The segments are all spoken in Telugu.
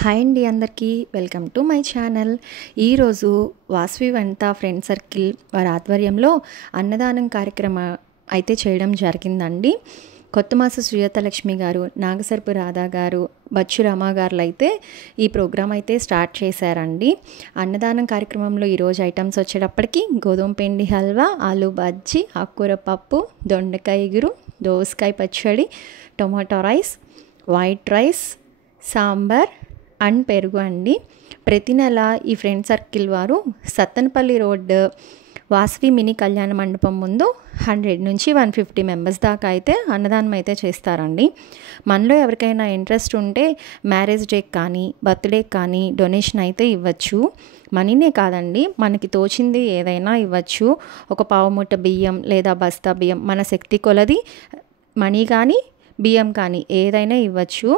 హాయ్ అండి, అందరికీ వెల్కమ్ టు మై ఛానల్. ఈరోజు వాసవి వంట ఫ్రెండ్ సర్కిల్ వారి ఆధ్వర్యంలో అన్నదానం కార్యక్రమం అయితే చేయడం జరిగిందండి. కొత్తమాస సుజాతలక్ష్మి గారు, నాగసర్పు రాధా గారు, బచ్చు రమా గారులు అయితే ఈ ప్రోగ్రాం అయితే స్టార్ట్ చేశారండి. అన్నదానం కార్యక్రమంలో ఈరోజు ఐటమ్స్ వచ్చేటప్పటికి గోధుమ పిండి హల్వా, ఆలు బజ్జీ, ఆకుకూర పప్పు, దొండకాయ ఇగురు, దోసకాయ పచ్చడి, tomato rice, white rice, sambar and పెరుగు అండి. ప్రతి నెల ఈ ఫ్రెండ్ సర్కిల్ వారు సత్తెనపల్లి రోడ్ వాసవి మినీ కళ్యాణ మండపం ముందు 100 నుంచి 150 మెంబర్స్ దాకా అయితే అన్నదానం అయితే చేస్తారండి. మనలో ఎవరికైనా ఇంట్రెస్ట్ ఉంటే మ్యారేజ్ డేకి కానీ బర్త్డేకి కానీ డొనేషన్ అయితే ఇవ్వచ్చు. మనీనే కాదండి, మనకి తోచింది ఏదైనా ఇవ్వచ్చు. ఒక పావు మూట బియ్యం లేదా బస్తా బియ్యం, మన శక్తి కొలది మనీ కానీ బియ్యం కానీ ఏదైనా ఇవ్వచ్చు.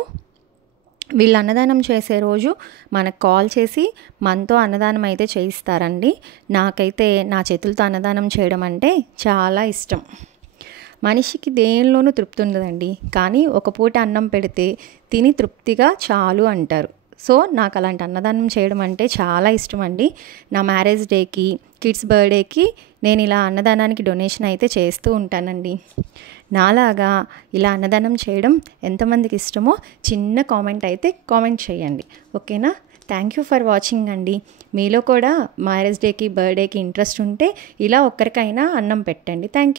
వీళ్ళు అన్నదానం చేసే రోజు మనకు కాల్ చేసి మనతో అన్నదానం అయితే చేయిస్తారండి. నాకైతే నా చేతులతో అన్నదానం చేయడం అంటే చాలా ఇష్టం. మనిషికి దేనిలోనూ తృప్తి ఉండదండి, కానీ ఒక పూట అన్నం పెడితే తిని తృప్తిగా చాలు అంటారు. సో నాకు అలాంటి అన్నదానం చేయడం అంటే చాలా ఇష్టం అండి. నా మ్యారేజ్ డేకి, కిడ్స్ బర్త్డేకి నేను ఇలా అన్నదానానికి డొనేషన్ అయితే చేస్తూ ఉంటానండి. నాలాగా ఇలా అన్నదానం చేయడం ఎంతమందికి ఇష్టమో చిన్న కామెంట్ అయితే కామెంట్ చేయండి, ఓకేనా? థ్యాంక్ యూ ఫర్ వాచింగ్ అండి. మీలో కూడా మ్యారేజ్ డేకి బర్త్డేకి ఇంట్రెస్ట్ ఉంటే ఇలా ఒక్కరికైనా అన్నం పెట్టండి. Thank you.